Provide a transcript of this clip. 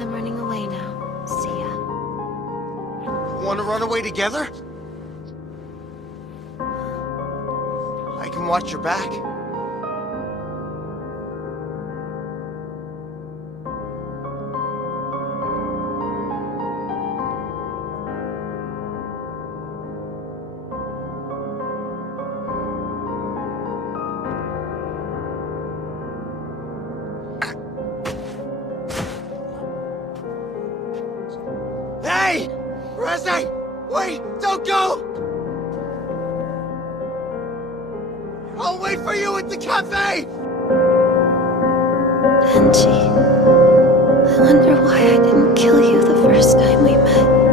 I'm running away now. See ya. Want to run away together? I can watch your back. Hey! Reze! Wait! Don't go! I'll wait for you at the cafe! Denji, I wonder why I didn't kill you the first time we met.